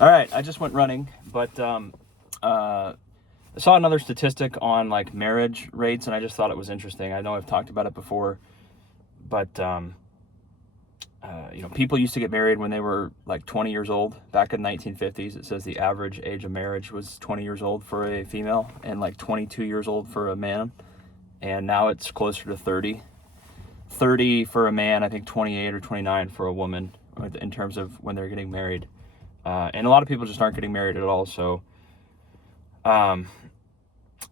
All right, I just went running, but I saw another statistic on like marriage rates, and I just thought it was interesting. I know I've talked about it before, but people used to get married when they were like 20 years old. Back in the 1950s, it says the average age of marriage was 20 years old for a female and like 22 years old for a man. And now it's closer to 30. 30 for a man, I think 28 or 29 for a woman in terms of when they're getting married. And a lot of people just aren't getting married at all. So, um,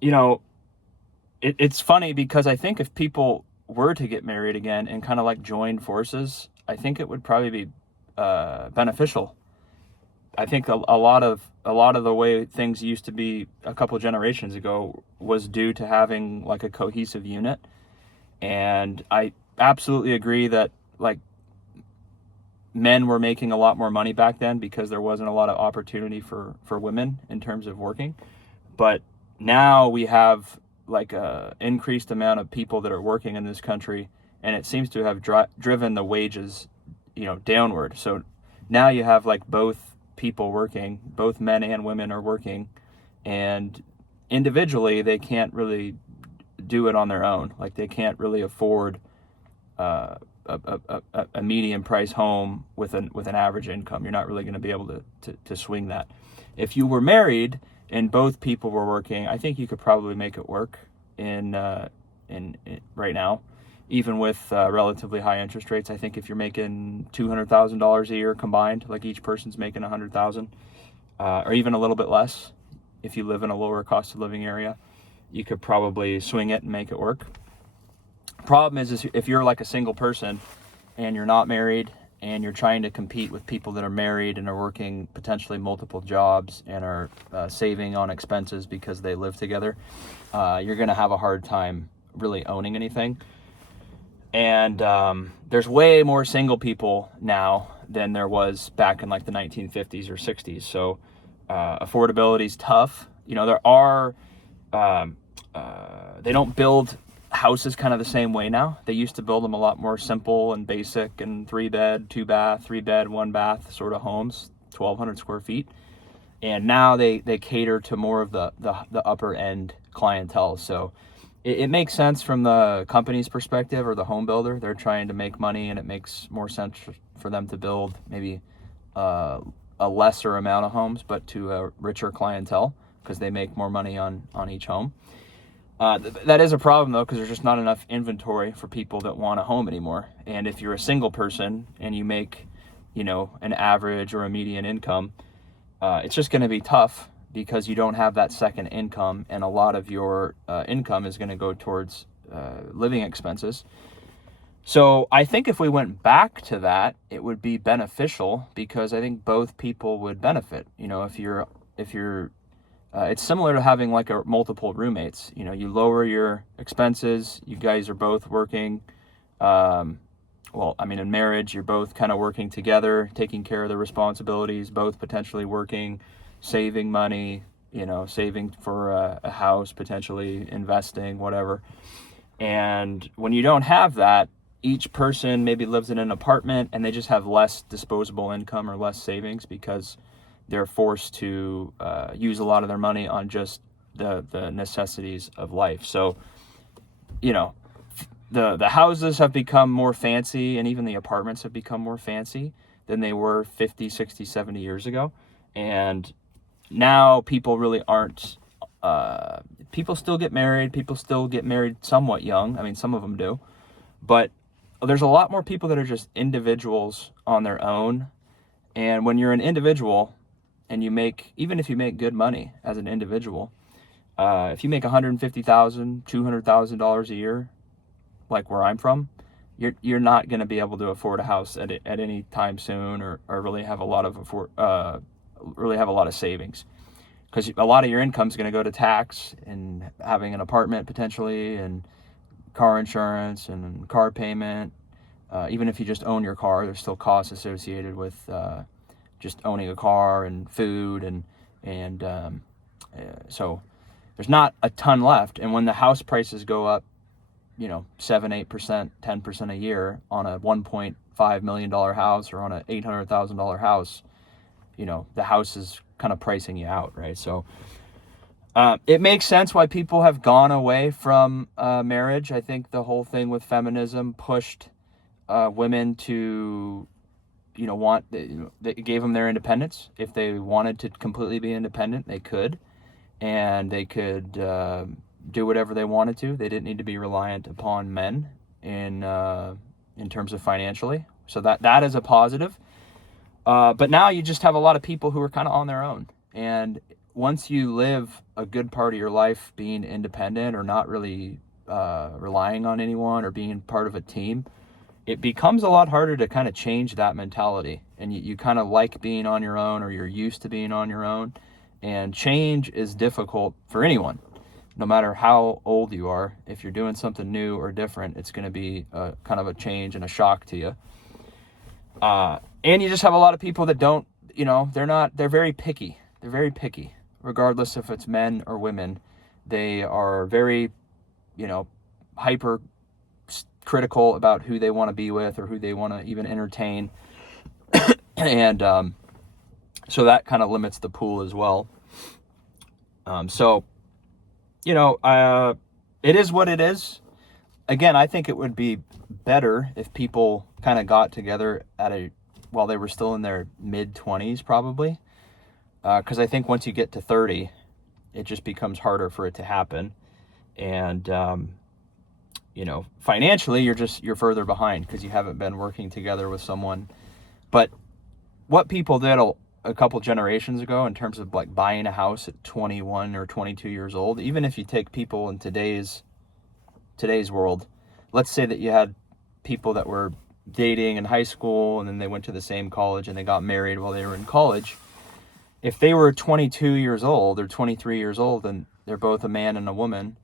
you know, it's funny because I think if people were to get married again and kind of like join forces, I think it would probably be beneficial. I think a lot of the way things used to be a couple generations ago was due to having like a cohesive unit. And I absolutely agree that like men were making a lot more money back then because there wasn't a lot of opportunity for women in terms of working. But now we have like a increased amount of people that are working in this country, and it seems to have driven the wages, downward. So now you have like both people working, both men and women are working, and individually they can't really do it on their own. Like they can't really afford uh, a medium price home with an average income. You're not really going to be able to swing that. If you were married and both people were working, I think you could probably make it work in right now, even with relatively high interest rates. I think if you're making $200,000 a year combined, like each person's making $100,000, or even a little bit less, if you live in a lower cost of living area, you could probably swing it and make it work. Problem is if you're like a single person and you're not married and you're trying to compete with people that are married and are working potentially multiple jobs and are saving on expenses because they live together, you're going to have a hard time really owning anything. And there's way more single people now than there was back in like the 1950s or 60s. So affordability is tough. There are they don't build houses kind of the same way now. They used to build them a lot more simple and basic and 3-bed, 2-bath, 3-bed, 1-bath sort of homes, 1,200 square feet. And now they cater to more of the upper end clientele. So it makes sense from the company's perspective or the home builder. They're trying to make money, and it makes more sense for them to build maybe a lesser amount of homes, but to a richer clientele because they make more money on each home. That is a problem, though, because there's just not enough inventory for people that want a home anymore. And if you're a single person and you make, an average or a median income, it's just going to be tough because you don't have that second income, and a lot of your income is going to go towards living expenses. So I think if we went back to that, it would be beneficial because I think both people would benefit. If you're it's similar to having like multiple roommates. You lower your expenses. You guys are both working. In marriage, you're both kind of working together, taking care of the responsibilities, both potentially working, saving money, saving for a house, potentially investing, whatever. And when you don't have that, each person maybe lives in an apartment and they just have less disposable income or less savings because they're forced to use a lot of their money on just the necessities of life. So, the houses have become more fancy, and even the apartments have become more fancy than they were 50, 60, 70 years ago. And now people really aren't, people still get married. People still get married somewhat young. I mean, some of them do. But there's a lot more people that are just individuals on their own. And when you're an individual, and even if you make good money as an individual, if you make $150,000, $200,000 a year, like where I'm from, you're not going to be able to afford a house at any time soon, or really have a lot of savings, because a lot of your income is going to go to tax and having an apartment potentially, and car insurance and car payment. Even if you just own your car, there's still costs associated with just owning a car and food, and so there's not a ton left. And when the house prices go up, 7-8%, 10% a year on a $1.5 million house or on an $800,000 house, the house is kind of pricing you out, right? So it makes sense why people have gone away from marriage. I think the whole thing with feminism pushed women to, they gave them their independence. If they wanted to completely be independent, they could, and they could do whatever they wanted to. They didn't need to be reliant upon men in terms of financially. So that is a positive. But now you just have a lot of people who are kind of on their own. And once you live a good part of your life being independent or not really relying on anyone or being part of a team, it becomes a lot harder to kind of change that mentality. And you kind of like being on your own, or you're used to being on your own. And change is difficult for anyone, no matter how old you are. If you're doing something new or different, it's going to be kind of a change and a shock to you. And you just have a lot of people that don't, they're very picky. They're very picky, regardless if it's men or women. They are very, hyper critical about who they want to be with or who they want to even entertain. And so that kind of limits the pool as well. It is what it is. Again, I think it would be better if people kind of got together while they were still in their mid-20s, probably. Because I think once you get to 30, it just becomes harder for it to happen. And, financially, you're further behind because you haven't been working together with someone. But what people did a couple generations ago in terms of like buying a house at 21 or 22 years old, even if you take people in today's world, let's say that you had people that were dating in high school and then they went to the same college and they got married while they were in college. If they were 22 years old or 23 years old and they're both a man and a woman,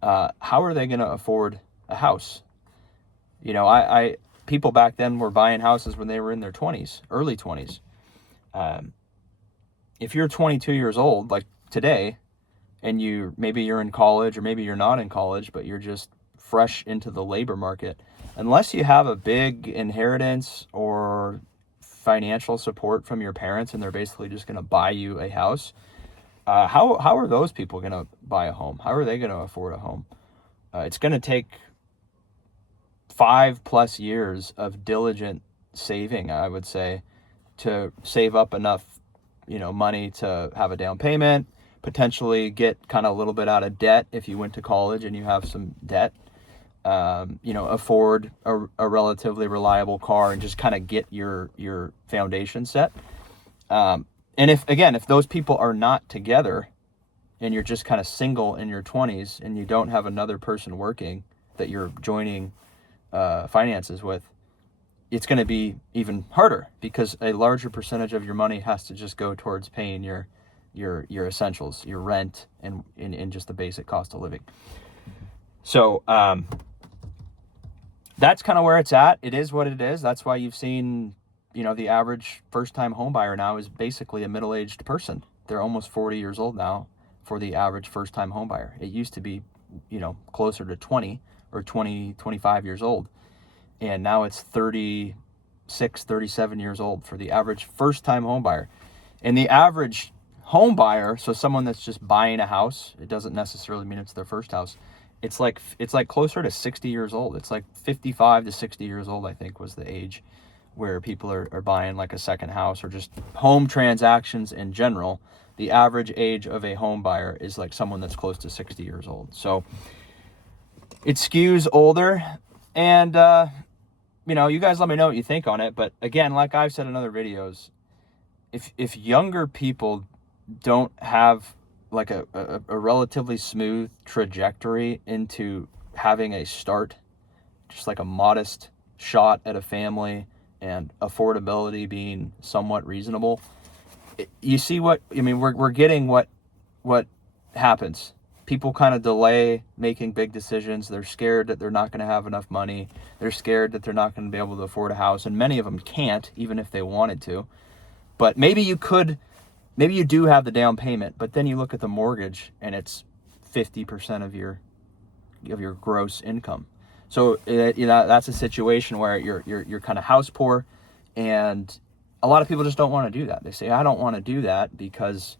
how are they going to afford a house? People back then were buying houses when they were in their 20s, early 20s. If you're 22 years old, like today, and maybe you're in college or maybe you're not in college, but you're just fresh into the labor market, unless you have a big inheritance or financial support from your parents and they're basically just going to buy you a house, how are those people going to buy a home? How are they going to afford a home? It's going to take 5+ years of diligent saving, I would say, to save up enough, money to have a down payment, potentially get kind of a little bit out of debt if you went to college and you have some debt, afford a relatively reliable car and just kind of get your foundation set. And if those people are not together and you're just kind of single in your 20s and you don't have another person working that you're joining finances with, it's going to be even harder because a larger percentage of your money has to just go towards paying your essentials, your rent, and just the basic cost of living. So that's kind of where it's at. It is what it is. That's why you've seen, the average first-time home buyer now is basically a middle-aged person. They're almost 40 years old now for the average first-time home buyer. It used to be, closer to 20 or 25 years old. And now it's 36, 37 years old for the average first-time home buyer. And the average home buyer, so someone that's just buying a house, it doesn't necessarily mean it's their first house. It's like closer to 60 years old. It's like 55 to 60 years old, I think, was the age where people are buying like a second house or just home transactions in general. The average age of a home buyer is like someone that's close to 60 years old. So it skews older. And, you guys let me know what you think on it. But again, like I've said in other videos, if younger people don't have like a relatively smooth trajectory into having a start, just like a modest shot at a family and affordability being somewhat reasonable, you see we're getting what happens. People kind of delay making big decisions. They're scared that they're not going to have enough money. They're scared that they're not going to be able to afford a house. And many of them can't, even if they wanted to. But maybe you do have the down payment, but then you look at the mortgage and it's 50% of your gross income. So that's a situation where you're kind of house poor, and a lot of people just don't want to do that. They say, I don't want to do that because,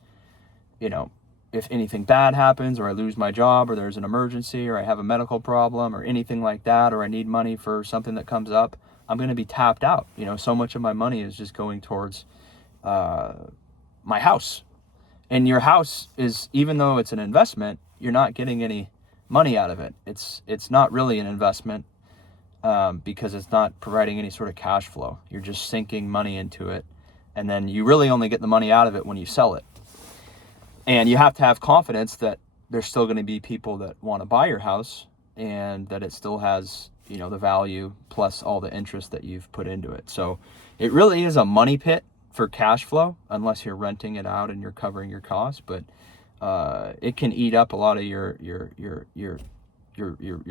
you know, if anything bad happens, or I lose my job, or there's an emergency, or I have a medical problem, or anything like that, or I need money for something that comes up, I'm going to be tapped out. You know, so much of my money is just going towards my house. And your house is, even though it's an investment, you're not getting any money out of it. It's not really an investment because it's not providing any sort of cash flow. You're just sinking money into it, and then you really only get the money out of it when you sell it. And you have to have confidence that there's still going to be people that want to buy your house, and that it still has, you know, the value plus all the interest that you've put into it. So it really is a money pit for cash flow, unless you're renting it out and you're covering your costs. But it can eat up a lot of your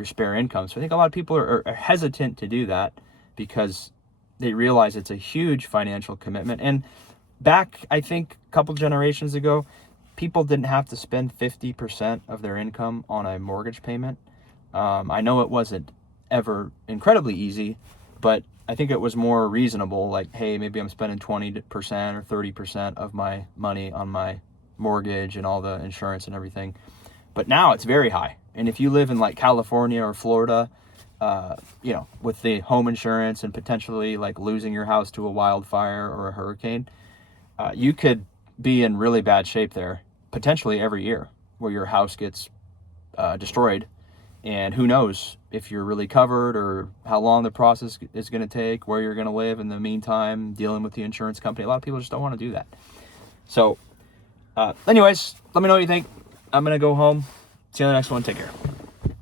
spare income. So I think a lot of people are hesitant to do that because they realize it's a huge financial commitment. And back, I think, a couple generations ago, people didn't have to spend 50% of their income on a mortgage payment. I know it wasn't ever incredibly easy, but I think it was more reasonable. Like, hey, maybe I'm spending 20% or 30% of my money on my mortgage and all the insurance and everything. But now it's very high. And if you live in like California or Florida, you know, with the home insurance and potentially like losing your house to a wildfire or a hurricane, you could be in really bad shape there potentially every year, where your house gets destroyed. And who knows if you're really covered, or how long the process is going to take, where you're going to live in the meantime, dealing with the insurance company. A lot of people just don't want to do that. So anyways, let me know what you think. I'm going to go home. See you on the next one. Take care.